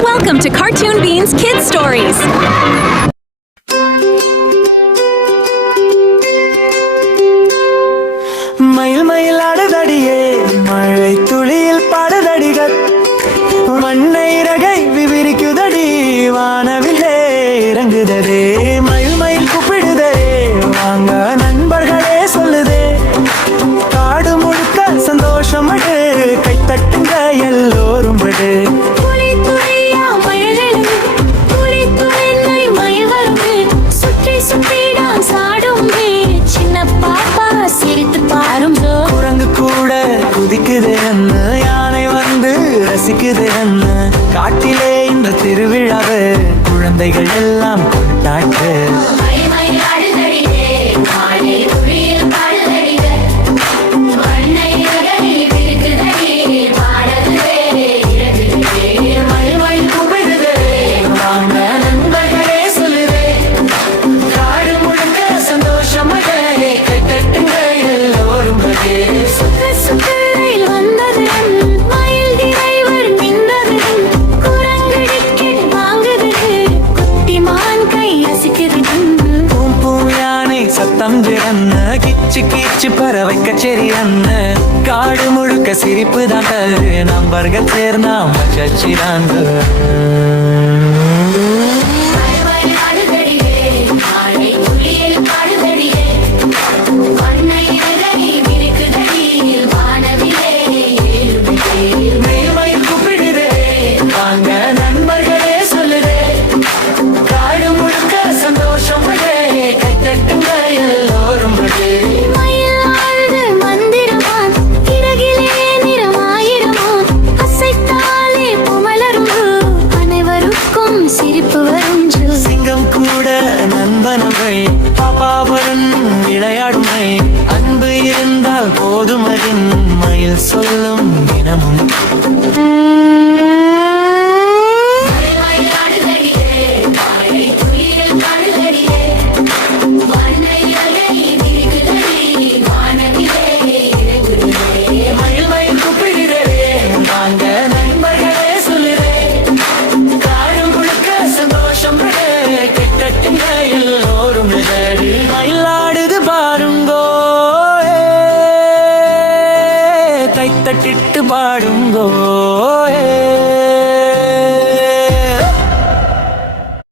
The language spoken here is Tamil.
Welcome to Cartoon Beans Kids Stories. மயில் மயிலாடுதடியே மழை துளியில் பாடுதடிகள் மண்ணை ரகை விவிரிக்குதடி வானவில்லே இறங்குததே மயில் மயில் கூப்பிடுதே வாங்க நண்பர்களே சொல்லுதே காடு முழுக்க சந்தோஷம் அடு கைத்தட்டுங்க எல்லோரும் விடு குரங்கு கூட குதிக்குது என்ன யானை வந்து ரசிக்குது என்ன காட்டிலே இந்த திருவிழாவு குழந்தைகள் எல்லாம் கொண்டாட்டு கிச்சு கிச்சு பறவை கச்சேரி அண்ண காடு முழுக்க சிரிப்பு தான் நம்பர்கள் சேர்ந்தா மச்சிராங்க பாப்பாவரன் விளையாடுமை அன்பு இருந்தால் போதுமரின் மயில் சொல்லும் தினமும் தட்டிட்டு பாடுங்கோ